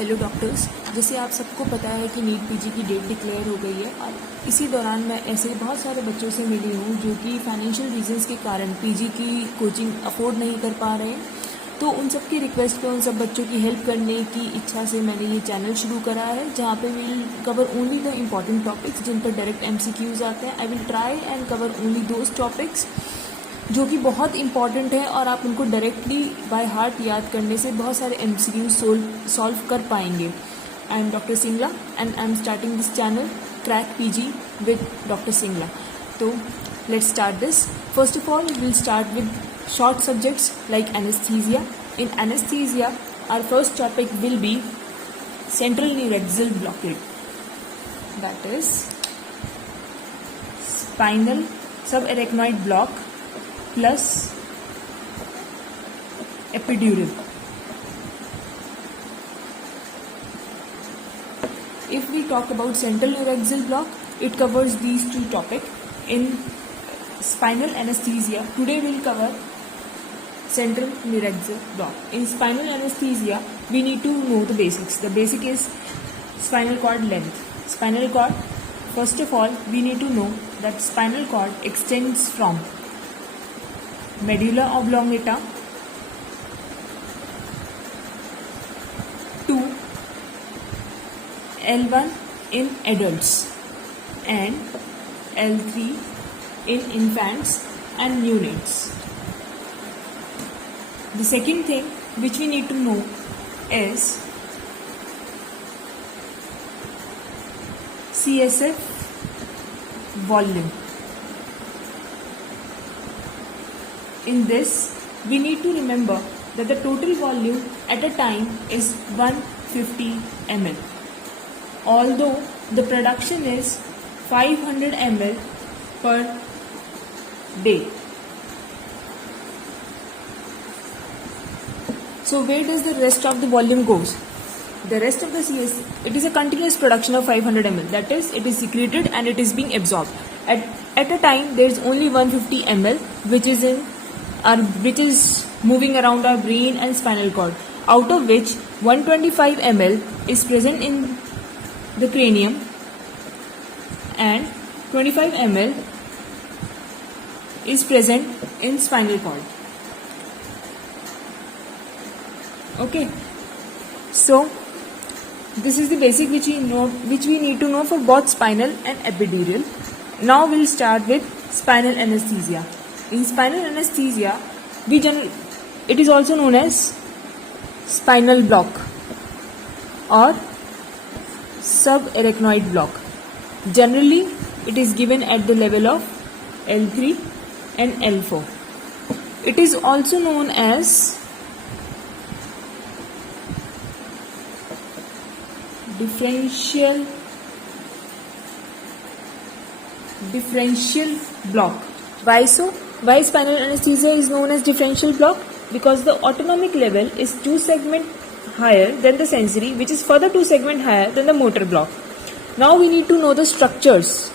Hello doctors, जैसे आप सबको पता है कि नीट पीजी की डेट डिक्लेयर हो गई है और इसी दौरान मैं ऐसे बहुत सारे बच्चों से मिली हूँ जो कि फाइनेंशियल रीजंस के कारण पीजी की कोचिंग अफोर्ड नहीं कर पा रहे हैं। तो उन सब की रिक्वेस्ट पे, उन सब बच्चों की हेल्प करने की इच्छा से मैंने ये चैनल शुरू करा है, जहाँ पे will cover only the important topics जिन पर डायरेक्ट MCQs आते हैं। I will try and cover only those topics जो कि बहुत इंपॉर्टेंट है और आप उनको डायरेक्टली बाय हार्ट याद करने से बहुत सारे MCQs सॉल्व कर पाएंगे। I am doctor Singla and I am starting this channel crack PG with doctor Singla. तो let's start this. First of all will start with short subjects like anesthesia. In anesthesia, our first topic will be central neuraxial blockade, that is spinal subarachnoid block plus epidural. If we talk about central neuraxial block, it covers these two topics. In spinal anesthesia, today we'll cover central neuraxial block. In spinal anesthesia, we need to know the basics. The basic is spinal cord length. Spinal cord, first of all, we need to know that spinal cord extends from medulla oblongata to L1 in adults and L3 in infants and neonates. The second thing which we need to know is CSF volume. In this, we need to remember that the total volume at a time is 150 ml. Although the production is 500 ml per day. So where does the rest of the volume goes? The rest of the it is a continuous production of 500 ml. That is, it is secreted and it is being absorbed. At a time, there is only 150 ml which is moving around our brain and spinal cord. Out of which 125 ml is present in the cranium and 25 ml is present in spinal cord. Okay, so this is the basic which we need to know for both spinal and epidural. Now we'll start with spinal anesthesia. In spinal anesthesia, it is also known as spinal block or subarachnoid block. Generally, it is given at the level of L3 and L4. It is also known as differential block. Why so? Why spinal anesthesia is known as differential block? Because the autonomic level is 2 segment higher than the sensory, which is further 2 segment higher than the motor block. Now we need to know the structures.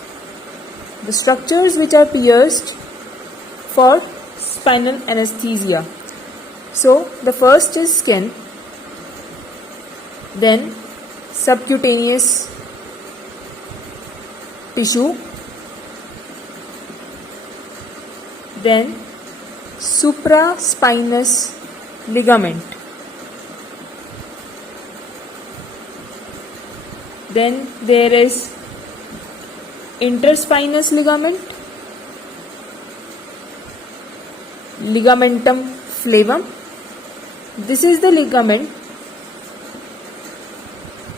The structures which are pierced for spinal anesthesia. So the first is skin, then subcutaneous tissue, then supraspinous ligament, then there is interspinous ligament, ligamentum flavum. This is the ligament.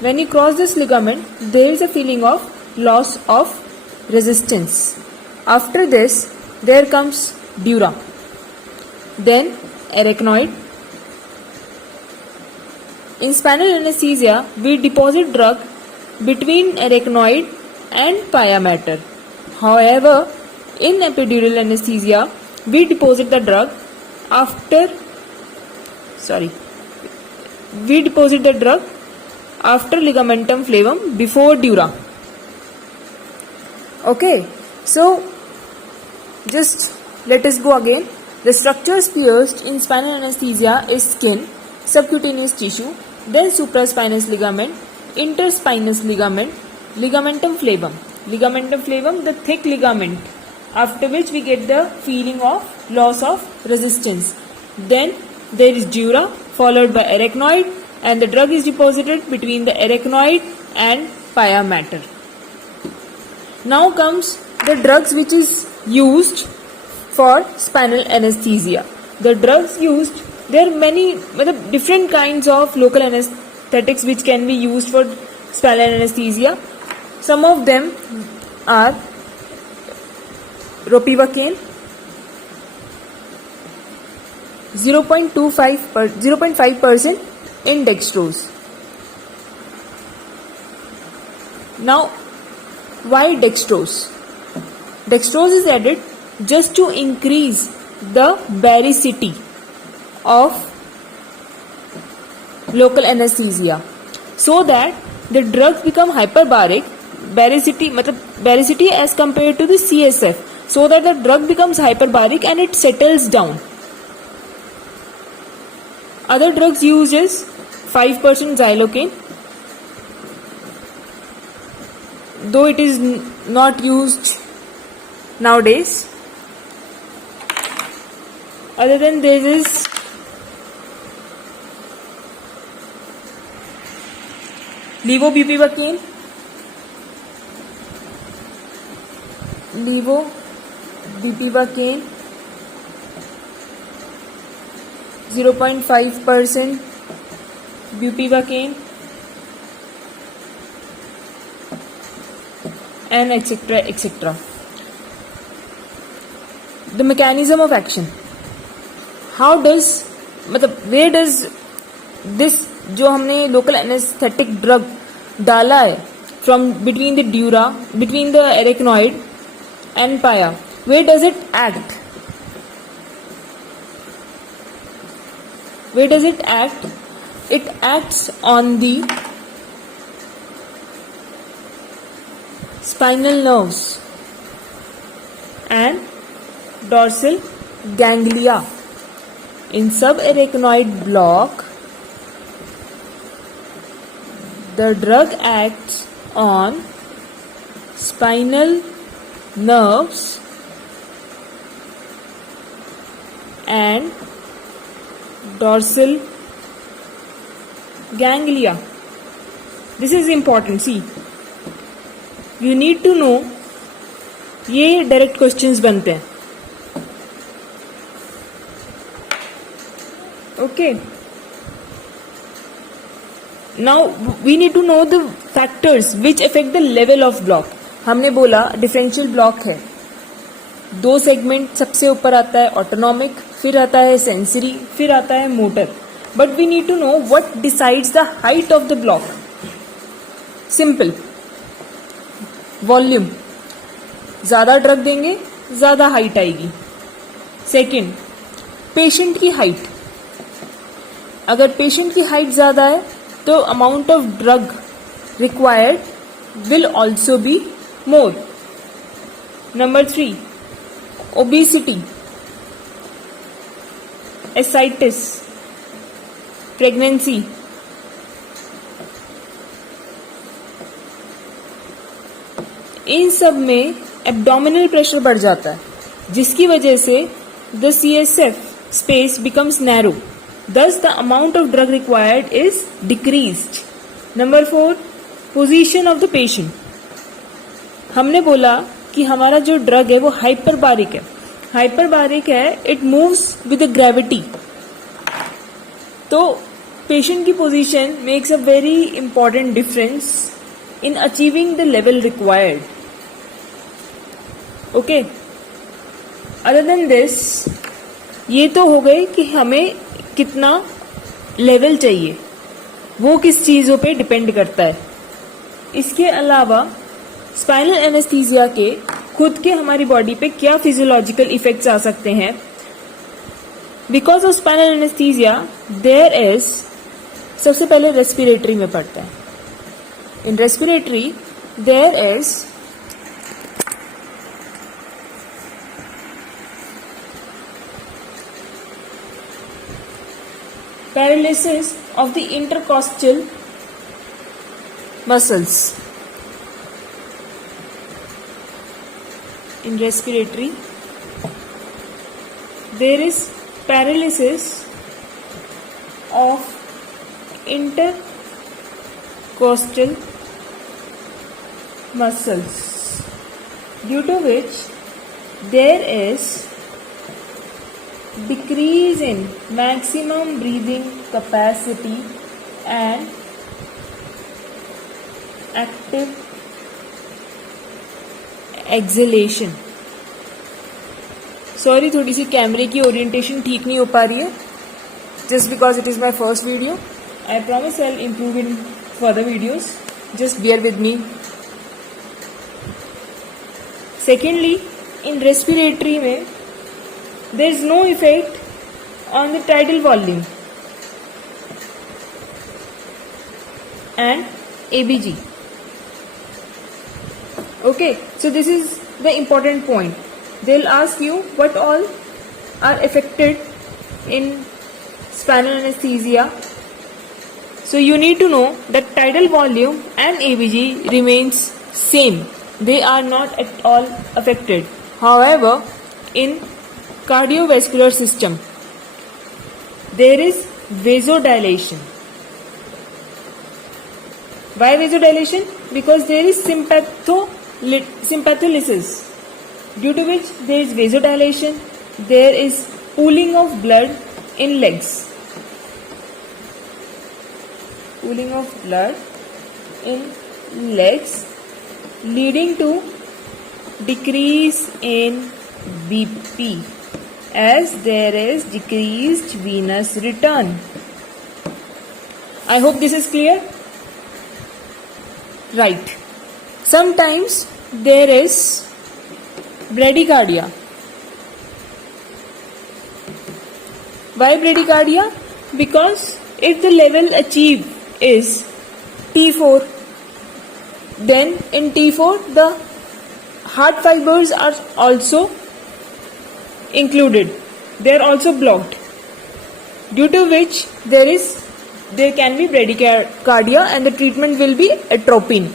When you cross this ligament, there is a feeling of loss of resistance. After this, there comes dura, then arachnoid. In spinal anesthesia, we deposit drug between arachnoid and pia mater. However, in epidural anesthesia, we deposit the drug after ligamentum flavum before dura. Okay, so just let us go again. The structures pierced in spinal anesthesia is skin, subcutaneous tissue, then supraspinous ligament, interspinous ligament, ligamentum flavum. Ligamentum flavum, the thick ligament, after which we get the feeling of loss of resistance. Then there is dura, followed by arachnoid, and the drug is deposited between the arachnoid and pia mater. Now comes the drugs which is used for spinal anesthesia. The drugs used, there are many different kinds of local anesthetics which can be used for spinal anesthesia. Some of them are ropivacaine, 0.5% in dextrose. Now, why dextrose? Dextrose is added just to increase the baricity of local anesthesia, so that the drugs become hyperbaric. Baricity as compared to the CSF, so that the drug becomes hyperbaric and it settles down. Other drugs used is 5% xylocaine, though it is not used nowadays. Other than this is levobupivacaine, 0.5% bupivacaine, and etc. The mechanism of action. How does where does this जो हमने local anaesthetic drug डाला है from between the dura, between the arachnoid and पाया, where does it act? Where does it act? It acts on the spinal nerves and dorsal ganglia. In subarachnoid block, the drug acts on spinal nerves and dorsal ganglia. This is important. See, you need to know. ये direct questions बनते हैं. Okay. Now we need to know the factors which affect the level of block. हमने बोला differential block है, 2 segment. सबसे ऊपर आता है ऑटोनॉमिक, फिर आता है सेंसरी, फिर आता है motor. But we need to know what decides the height of the block. Simple, volume. ज्यादा ड्रग देंगे ज्यादा हाइट आएगी. सेकंड, पेशेंट की हाइट. अगर पेशेंट की हाइट ज्यादा है तो amount of drug required will also be more. Number 3, obesity, ascites, pregnancy. इन सब में एब्डोमिनल प्रेशर बढ़ जाता है, जिसकी वजह से the CSF space becomes narrow. Thus, the amount of drug required is decreased. Number 4, position of the patient. हमने बोला कि हमारा जो ड्रग है वो हाइपरबारिक है. हाइपरबारिक है, इट मूव्स विद ग्रेविटी. तो पेशेंट की position makes a very important difference in achieving the level required. Okay. Other than this, ये तो हो गए कि हमें कितना लेवल चाहिए, वो किस चीज़ों पे डिपेंड करता है. इसके अलावा स्पाइनल एनेस्थीसिया के खुद के हमारी बॉडी पे क्या फिजियोलॉजिकल इफेक्ट्स आ सकते हैं. Because of spinal anaesthesia there is, सबसे पहले रेस्पिरेटरी में पड़ता है. In respiratory there is paralysis of the intercostal muscles. In respiratory, there is paralysis of intercostal muscles, due to which there is decrease in maximum breathing capacity and active exhalation. Sorry, थोड़ी सी कैमरे की orientation ठीक नहीं हो पा रही है, just because it is my first video. I promise I will improve in further videos, just bear with me. Secondly, in respiratory में there is no effect on the tidal volume and ABG. Okay, so this is the important point. They'll ask you what all are affected in spinal anesthesia. So you need to know that tidal volume and ABG remains same. They are not at all affected. However, in cardiovascular system, there is vasodilation. Why vasodilation? Because there is sympatholysis, due to which there is vasodilation. There is pooling of blood in legs. Pooling of blood in legs, leading to decrease in BP, as there is decreased venous return. I hope this is clear. Right. Sometimes there is bradycardia. Why bradycardia? Because if the level achieved is T4, then in T4 the heart fibers are also included. They are also blocked, due to which there can be bradycardia and the treatment will be atropine.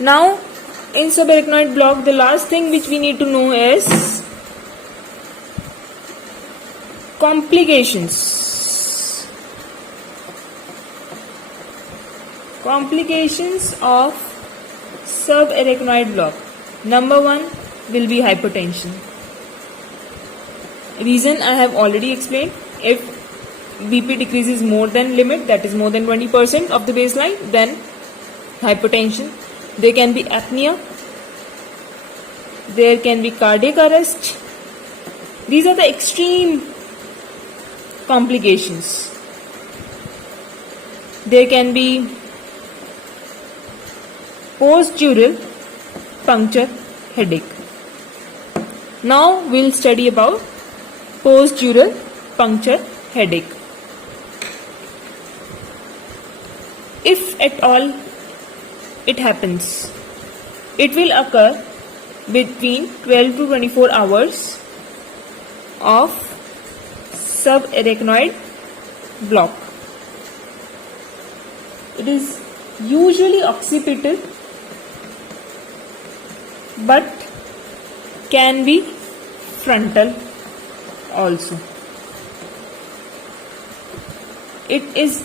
Now, in subarachnoid block, the last thing which we need to know is complications. Complications of subarachnoid block. Number 1 will be hypertension. Reason I have already explained. If BP decreases more than limit, that is more than 20% of the baseline, then hypertension. There can be apnea. There can be cardiac arrest. These are the extreme complications. There can be post-dural puncture headache. Now we'll study about post-dural puncture headache. If at all it happens, it will occur between 12 to 24 hours of subarachnoid block. It is usually occipital but can be frontal also. It is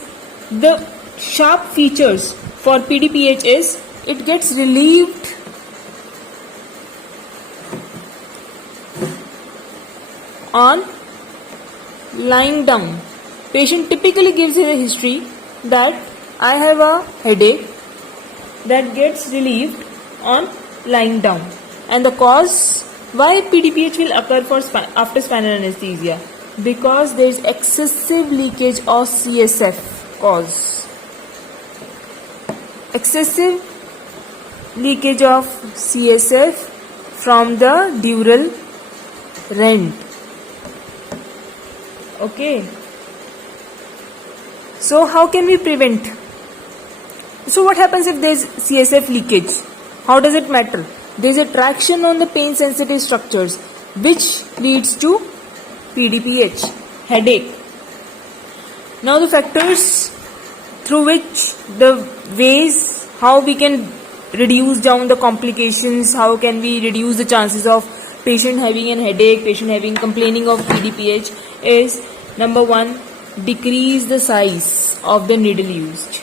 the sharp features for PDPH is it gets relieved on lying down. Patient typically gives in a history that I have a headache that gets relieved on lying down. And the cause why PDPH will occur after spinal anesthesia, because there is excessive leakage of CSF cause. Excessive leakage of CSF from the dural rent. Okay. So how can we prevent? So what happens if there is CSF leakage? How does it matter? There is a traction on the pain sensitive structures which leads to PDPH. headache. Now the factors through which the ways how we can reduce down the complications, how can we reduce the chances of patient having an headache, patient having complaining of PDPH is number 1, decrease the size of the needle used.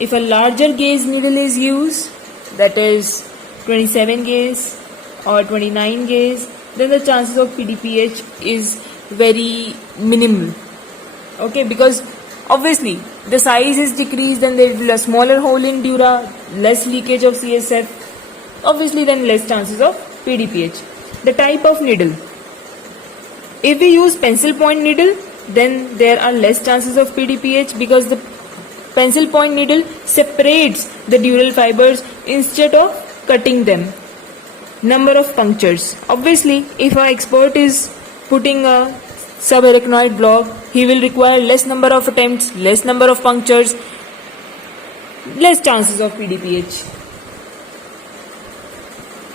If a larger gauge needle is used, that is 27 gauge or 29 gauge, then the chances of PDPH is very minimal. Okay, because obviously the size is decreased, then there will be a smaller hole in dura, less leakage of CSF, obviously then less chances of PDPH. The type of needle. If we use pencil point needle, then there are less chances of PDPH because the pencil point needle separates the dural fibers instead of cutting them. Number of punctures. Obviously, if our expert is putting a subarachnoid block, he will require less number of attempts, less number of punctures, less chances of PDPH.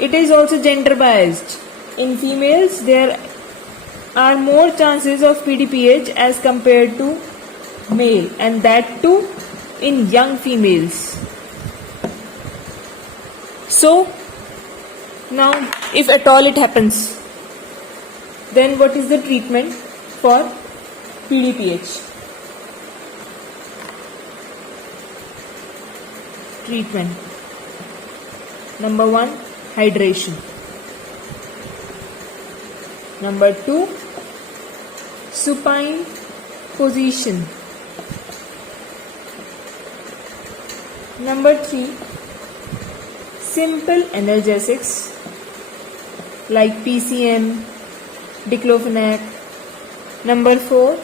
It is also gender biased. In females, there are more chances of PDPH as compared to male, and that too in young females. So, now if at all it happens, then what is the treatment for PDPH? Treatment. Number 1, hydration. Number 2, supine position. Number 3, simple analgesics like PCM, diclofenac. Number 4,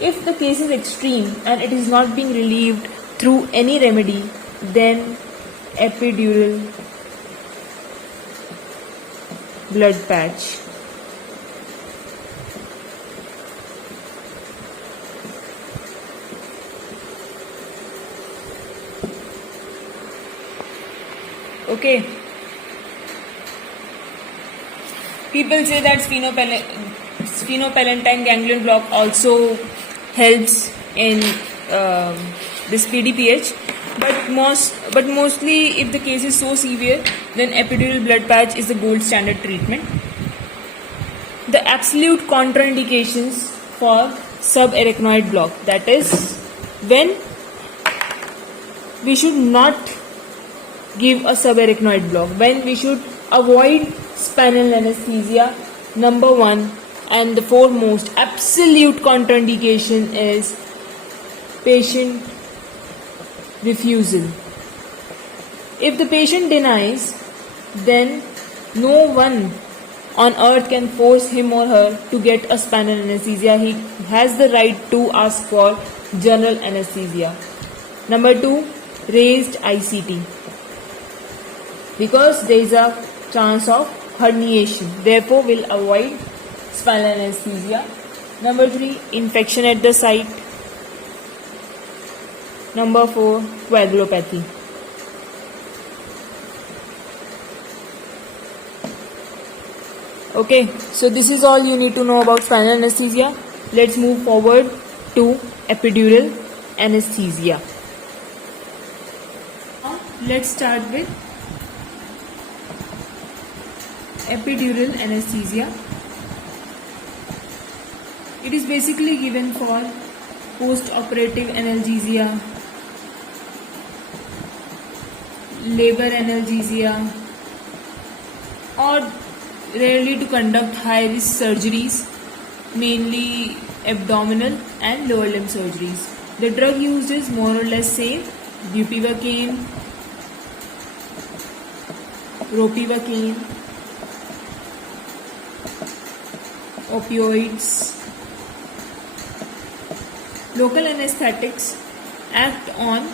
if the case is extreme and it is not being relieved through any remedy, then epidural blood patch. Okay. People say that sphenopalatine ganglion block also helps in this PDPH, but mostly if the case is so severe, then epidural blood patch is the gold standard treatment. The absolute contraindications for subarachnoid block, that is when we should not give a subarachnoid block, when we should avoid spinal anesthesia. Number 1 and the foremost absolute contraindication is patient refusal. If the patient denies, then no one on earth can force him or her to get a spinal anesthesia. He has the right to ask for general anesthesia. Number 2, raised ICT, because there is a chance of herniation, therefore will avoid spinal anesthesia. Number 3, infection at the site. Number 4, coagulopathy. Okay, so this is all you need to know about spinal anesthesia. Let's move forward to epidural anesthesia. Let's start with epidural anesthesia. It is basically given for post-operative analgesia, labor analgesia, or rarely to conduct high-risk surgeries, mainly abdominal and lower limb surgeries. The drug used is more or less safe: bupivacaine, ropivacaine, opioids. Local anesthetics act on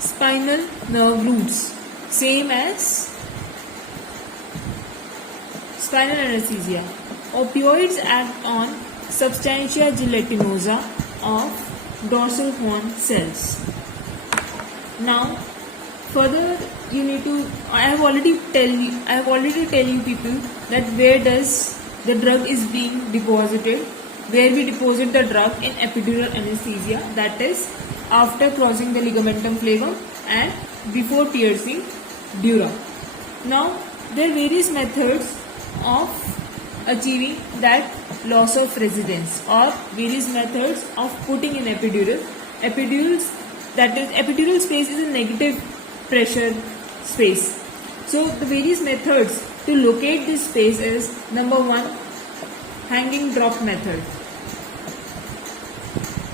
spinal nerve roots, same as spinal anesthesia. Opioids act on substantia gelatinosa of dorsal horn cells. Now, further you need to, I have already tell you people that where does the drug is being deposited, where we deposit the drug in epidural anesthesia, that is after crossing the ligamentum flavum and before piercing dura. Now there are various methods of achieving that loss of residence or various methods of putting in epidural. Epidurals, that is epidural space is a negative pressure space. So the various methods to locate this space is number 1, hanging drop method.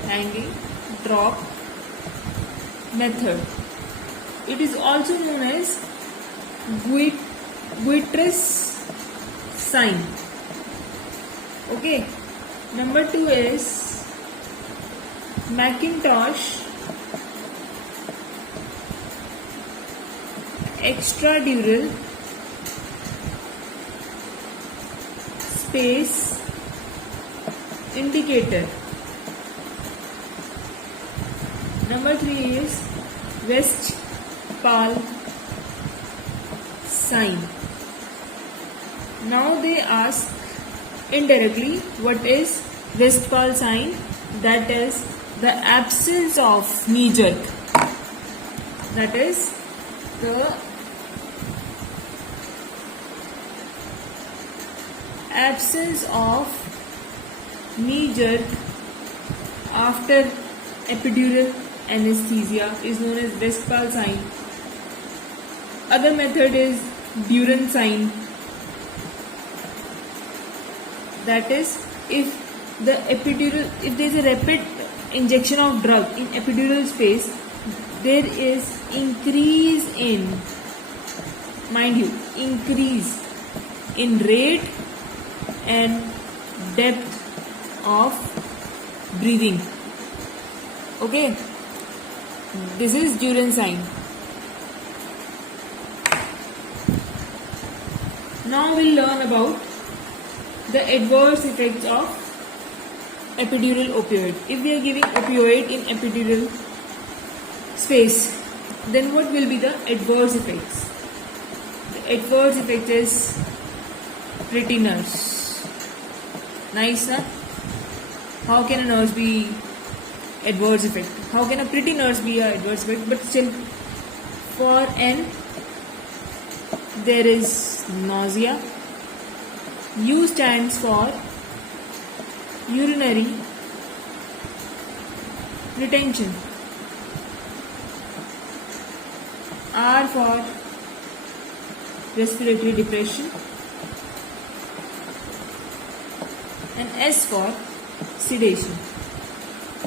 Hanging drop method. It is also known as Guittress sign. Okay. Number 2 is Macintosh extradural space indicator. Number 3 is Westphal sign. Now they ask indirectly what is Westphal sign? That is the absence of knee jerk. That is the absence of knee jerk after epidural anesthesia is known as Westphal sign. Other method is Duran sign. That is if there is a rapid injection of drug in epidural space, there is increase in, mind you, increase in rate and depth of breathing. Okay, this is Duran sign. Now we'll learn about the adverse effects of epidural opioid. If we are giving opioid in epidural space, then what will be the adverse effects? The adverse effect is pretty nurse. Nice, na? How can a nurse be adverse effect? How can a pretty nurse be an adverse effect? But still, for N, there is nausea. U stands for urinary retention. R for respiratory depression. And S for sedation.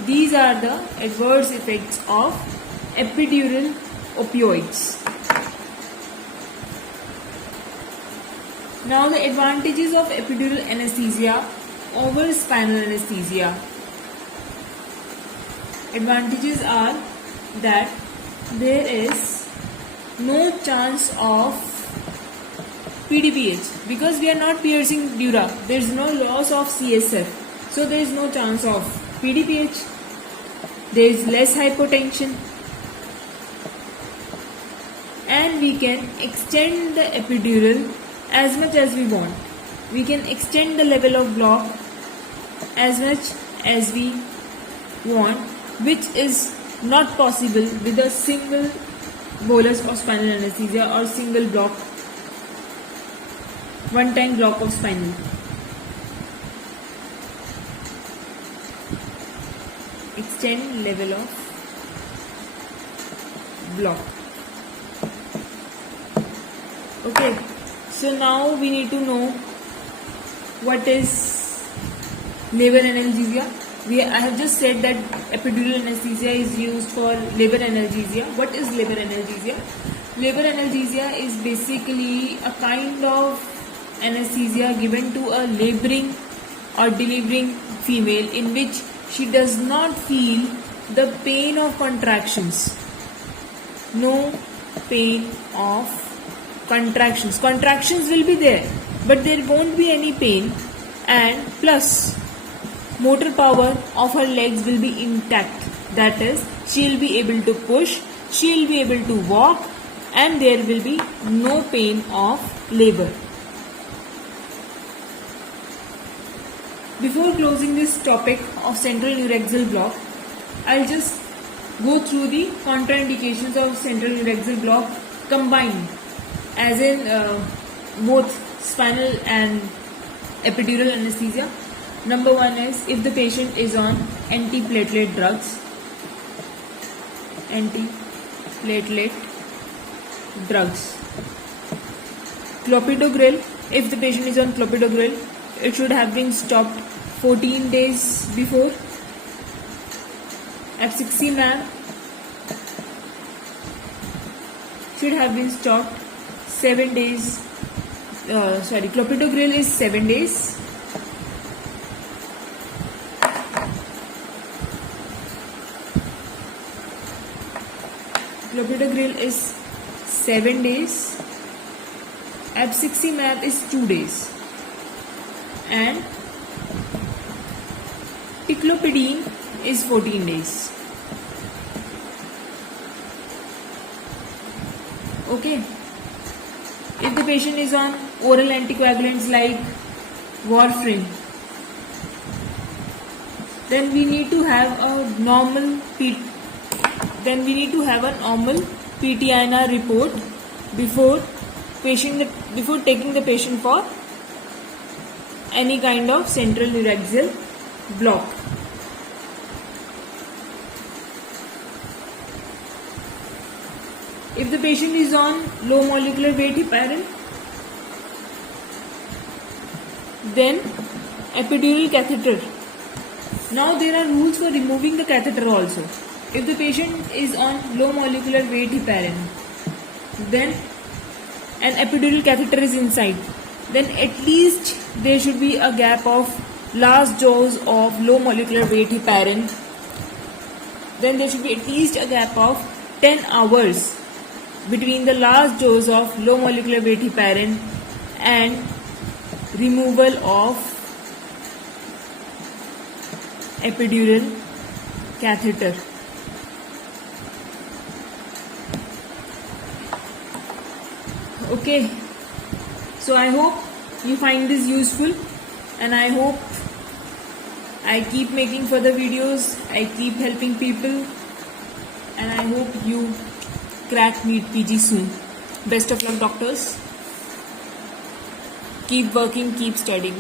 These are the adverse effects of epidural opioids. Now the advantages of epidural anesthesia over spinal anesthesia. Advantages are that there is no chance of PDPH because we are not piercing dura. There is no loss of CSF. So there is no chance of PDPH. There is less hypotension. And we can extend the epidural as much as we want. We can extend the level of block as much as we want, which is not possible with a single bolus of spinal anesthesia or single block, one-time block of spinal. Extend level of block. Okay. So now we need to know what is labor analgesia. I have just said that epidural anesthesia is used for labor analgesia. What is labor analgesia? Labor analgesia is basically a kind of anesthesia given to a laboring or delivering female in which she does not feel the pain of contractions. No pain of contractions. Contractions will be there, but there won't be any pain, and plus motor power of her legs will be intact. That is, she will be able to push, she will be able to walk, and there will be no pain of labor. Before closing this topic of central neuraxial block, I'll just go through the contraindications of central neuraxial block combined, as in both spinal and epidural anesthesia. Number one is if the patient is on antiplatelet drugs. Antiplatelet drugs. Clopidogrel. If the patient is on clopidogrel, it should have been stopped 14 days before. Abciximab should have been stopped 7 days. Clopidogrel is 7 days. Clopidogrel is 7 days. Abciximab is 2 days. And ticlopidine is 14 days. Okay. If the patient is on oral anticoagulants like warfarin, then we need to have a normal PT-INR report before taking the patient for any kind of central neuraxial block. If the patient is on low molecular weight heparin, then epidural catheter. Now there are rules for removing the catheter also. If the patient is on low molecular weight heparin, then an epidural catheter is inside, then at least there should be a gap of last dose of low molecular weight heparin. Then there should be at least a gap of 10 hours between the last dose of low molecular weight heparin and removal of epidural catheter. Okay, so I hope you find this useful, and I hope I keep making further videos, I keep helping people, and I hope you crack NEET PG soon. Best of luck, doctors. Keep working, keep studying.